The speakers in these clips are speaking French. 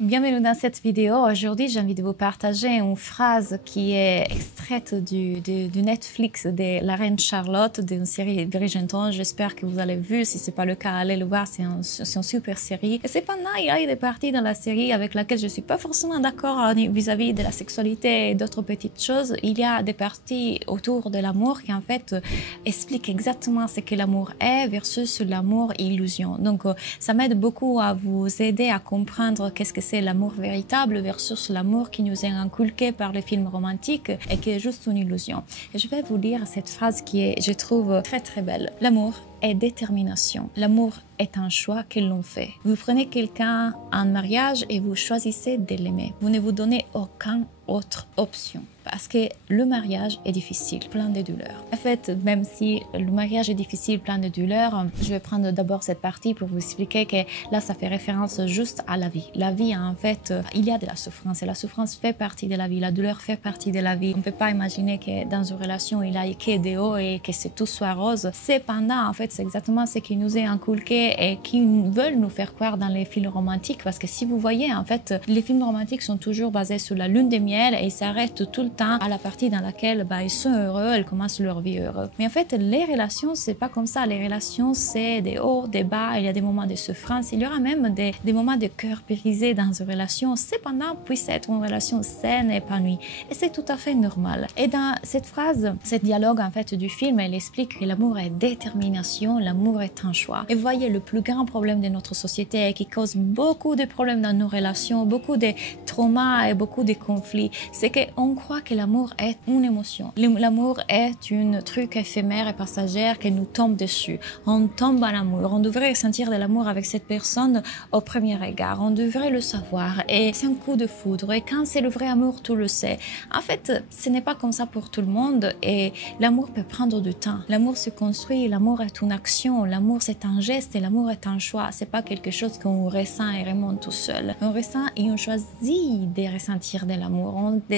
Bienvenue dans cette vidéo. Aujourd'hui, j'ai envie de vous partager une phrase qui est extraite du Netflix de La Reine Charlotte, d'une série Bridgerton. J'espère que vous avez vu. Si ce n'est pas le cas, allez le voir. C'est une super série. Et cependant, il y a des parties dans la série avec lesquelles je ne suis pas forcément d'accord vis-à-vis de la sexualité et d'autres petites choses. Il y a des parties autour de l'amour qui en fait expliquent exactement ce que l'amour est versus l'amour illusion. Donc, ça m'aide beaucoup à vous aider à comprendre qu'est-ce que c'est l'amour véritable versus l'amour qui nous est inculqué par les films romantiques et qui est juste une illusion. Et je vais vous lire cette phrase qui est, je trouve, très très belle. L'amour est détermination. L'amour est un choix que l'on fait. Vous prenez quelqu'un en mariage et vous choisissez de l'aimer. Vous ne vous donnez aucune autre option. Parce que le mariage est difficile, plein de douleurs. En fait, même si le mariage est difficile, plein de douleurs, je vais prendre d'abord cette partie pour vous expliquer que là, ça fait référence juste à la vie. La vie, en fait, il y a de la souffrance et la souffrance fait partie de la vie. La douleur fait partie de la vie. On ne peut pas imaginer que dans une relation, il y a que des hauts et que tout soit rose. Cependant, en fait, c'est exactement ce qui nous est inculqué et qui veulent nous faire croire dans les films romantiques. Parce que si vous voyez, en fait, les films romantiques sont toujours basés sur la lune de miel et ils s'arrêtent tout le temps à la partie dans laquelle ils sont heureux, elles commencent leur vie heureux. Mais en fait, les relations, c'est pas comme ça. Les relations, c'est des hauts, des bas, il y a des moments de souffrance, il y aura même des moments de cœur brisé dans une relation. Cependant, puisse être une relation saine et épanouie. Et c'est tout à fait normal. Et dans cette phrase, ce dialogue en fait du film, elle explique que l'amour est détermination, l'amour est un choix. Et vous voyez, le plus grand problème de notre société et qui cause beaucoup de problèmes dans nos relations, beaucoup de traumas et beaucoup de conflits, c'est qu'on croit que l'amour est une émotion. L'amour est un truc éphémère et passagère qui nous tombe dessus. On tombe en amour. On devrait ressentir de l'amour avec cette personne au premier regard. On devrait le savoir. Et c'est un coup de foudre. Et quand c'est le vrai amour, tout le sait. En fait, ce n'est pas comme ça pour tout le monde. Et l'amour peut prendre du temps. L'amour se construit. L'amour est une action. L'amour, c'est un geste. Et l'amour est un choix. C'est pas quelque chose qu'on ressent et remonte tout seul. On ressent et on choisit de ressentir de l'amour.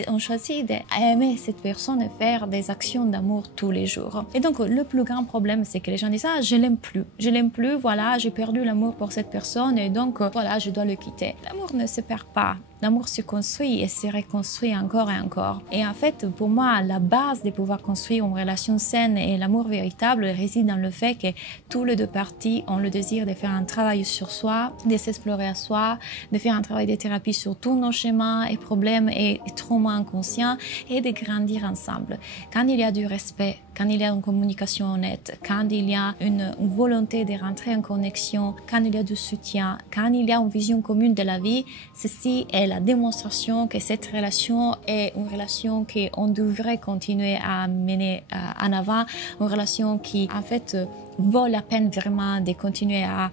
On choisit d'aimer cette personne et faire des actions d'amour tous les jours. Et donc, le plus grand problème, c'est que les gens disent « Ah, je l'aime plus. Je l'aime plus, voilà, j'ai perdu l'amour pour cette personne et donc, voilà, je dois le quitter. » L'amour ne se perd pas. L'amour se construit et se reconstruit encore et encore. Et en fait, pour moi, la base de pouvoir construire une relation saine et l'amour véritable réside dans le fait que tous les deux parties ont le désir de faire un travail sur soi, de s'explorer à soi, de faire un travail de thérapie sur tous nos schémas et problèmes et traumas inconscients et de grandir ensemble. Quand il y a du respect, quand il y a une communication honnête, quand il y a une volonté de rentrer en connexion, quand il y a du soutien, quand il y a une vision commune de la vie, ceci est la démonstration que cette relation est une relation qu'on devrait continuer à mener en avant, une relation qui en fait vaut la peine vraiment de continuer à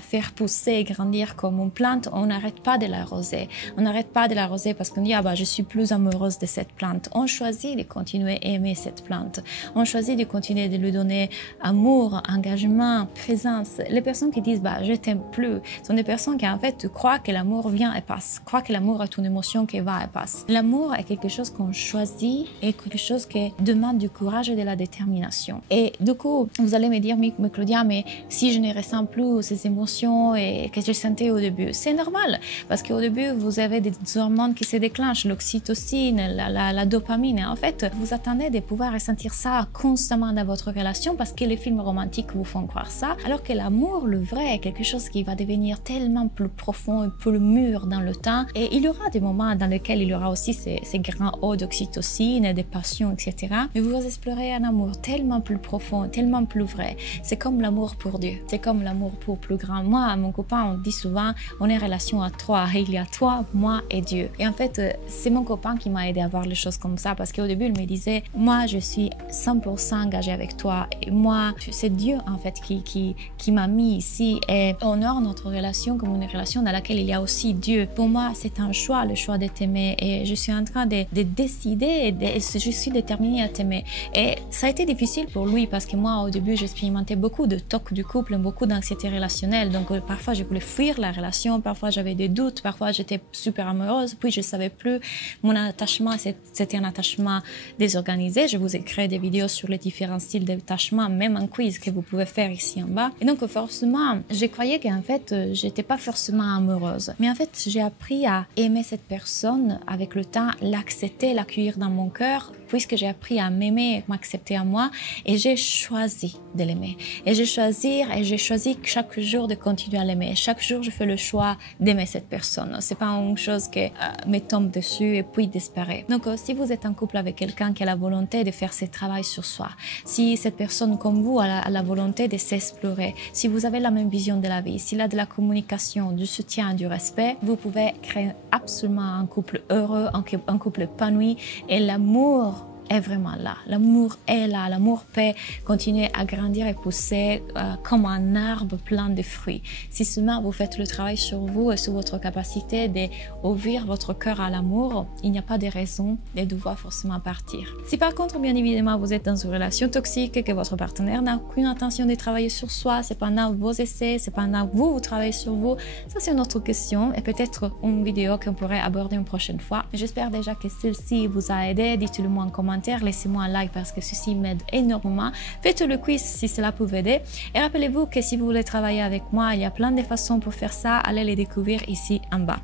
faire pousser et grandir comme une plante. On n'arrête pas de l'arroser. On n'arrête pas de l'arroser parce qu'on dit « Ah bah, je suis plus amoureuse de cette plante ». On choisit de continuer à aimer cette plante. On choisit de continuer de lui donner amour, engagement, présence. Les personnes qui disent « Bah, je t'aime plus » sont des personnes qui en fait croient que l'amour vient et passe, croient que l'amour est une émotion qui va et passe. L'amour est quelque chose qu'on choisit et quelque chose qui demande du courage et de la détermination. Et du coup, vous allez me dire, mais Claudia, mais si je ne ressens plus ces émotions et que je sentais au début, c'est normal, parce qu'au début, vous avez des hormones qui se déclenchent, l'oxytocine, la dopamine. Et en fait, vous attendez de pouvoir ressentir ça constamment dans votre relation parce que les films romantiques vous font croire ça, alors que l'amour, le vrai, est quelque chose qui va devenir tellement plus profond et plus mûr dans le temps. Et il y aura des moments dans lesquels il y aura aussi ces grands hauts d'oxytocine, des passions, etc. Mais vous explorez un amour tellement plus profond, tellement plus vrai. C'est comme l'amour pour Dieu. C'est comme l'amour pour plus grand. Moi, mon copain, on dit souvent, on est en relation à trois. Il y a toi, moi et Dieu. Et en fait, c'est mon copain qui m'a aidé à voir les choses comme ça parce qu'au début, il me disait, moi, je suis 100% engagée avec toi. Et moi, c'est Dieu, en fait, qui m'a mis ici et honore notre relation comme une relation dans laquelle il y a aussi Dieu. Pour moi, c'est un choix, le choix de t'aimer. Et je suis en train de décider, je suis déterminée à t'aimer. Et ça a été difficile pour lui parce que moi, au début, je expérimenté beaucoup de tocs du couple, beaucoup d'anxiété relationnelle. Donc parfois je voulais fuir la relation, parfois j'avais des doutes, parfois j'étais super amoureuse, puis je ne savais plus. Mon attachement, c'était un attachement désorganisé. Je vous ai créé des vidéos sur les différents styles d'attachement, même un quiz que vous pouvez faire ici en bas. Et donc forcément, je croyais qu'en fait, j'étais pas forcément amoureuse. Mais en fait, j'ai appris à aimer cette personne avec le temps, l'accepter, l'accueillir dans mon cœur, puisque j'ai appris à m'aimer, m'accepter à moi, et j'ai choisi de l'aimer. Et j'ai choisi chaque jour de continuer à l'aimer. Chaque jour, je fais le choix d'aimer cette personne. C'est pas une chose qui me tombe dessus et puis disparaît. Donc, si vous êtes en couple avec quelqu'un qui a la volonté de faire ce travail sur soi, si cette personne comme vous a la volonté de s'explorer, si vous avez la même vision de la vie, s'il a de la communication, du soutien, du respect, vous pouvez créer absolument un couple heureux, un couple épanoui, et l'amour est vraiment là. L'amour est là. L'amour peut continuer à grandir et pousser comme un arbre plein de fruits. Si seulement vous faites le travail sur vous et sur votre capacité d'ouvrir votre cœur à l'amour, il n'y a pas de raison de devoir forcément partir. Si par contre, bien évidemment, vous êtes dans une relation toxique et que votre partenaire n'a aucune intention de travailler sur soi, c'est pendant vos essais, c'est pendant vous travaillez sur vous, ça c'est une autre question et peut-être une vidéo qu'on pourrait aborder une prochaine fois. J'espère déjà que celle-ci vous a aidé. Dites-le moi en commentaire. Laissez-moi un like parce que ceci m'aide énormément. Faites le quiz si cela peut vous aider. Et rappelez-vous que si vous voulez travailler avec moi, il y a plein de façons pour faire ça. Allez les découvrir ici en bas.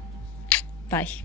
Bye.